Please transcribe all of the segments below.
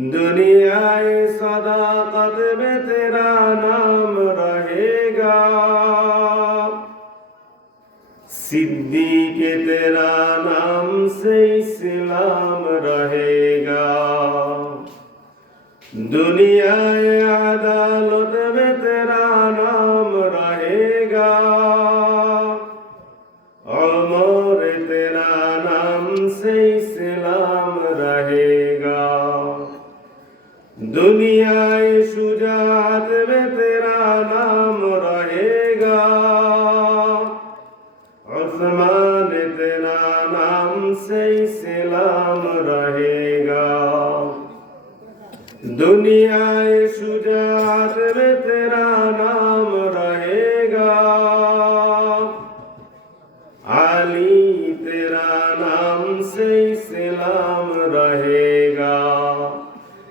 दुनियाए सदाकत में तेरा नाम रहेगा, सिद्दीक तेरा नाम से इस्लाम रहेगा। दुनियाए अदालत में तेरा नाम रहेगा, उमर तेरा नाम से इस्लाम रहेगा। दुनियाए शुजाअत में तेरा नाम रहेगा, उस्मान तेरा नाम से इस्लाम रहेगा। दुनियाए शुजाअत में तेरा नाम रहेगा, अली तेरा नाम से इस्लाम रहेगा,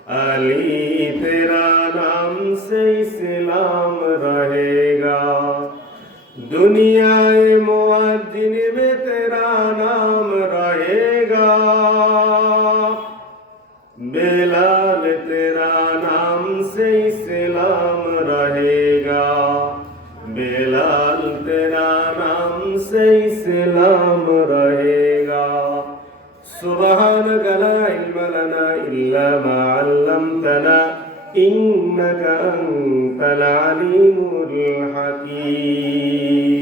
अली तेरा नाम से इस्लाम रहेगा। दुनियाए मुअज्जिन में तेरा नाम रहेगा, बिलाल तेरा नाम से इस्लाम रहेगा, बिलाल तेरा नाम से इस्लाम रहेगा। सुब्हानक ला इल्म लना इल्ला मा अल्लमतना इन्नका अंतल अलीमुल हकीम।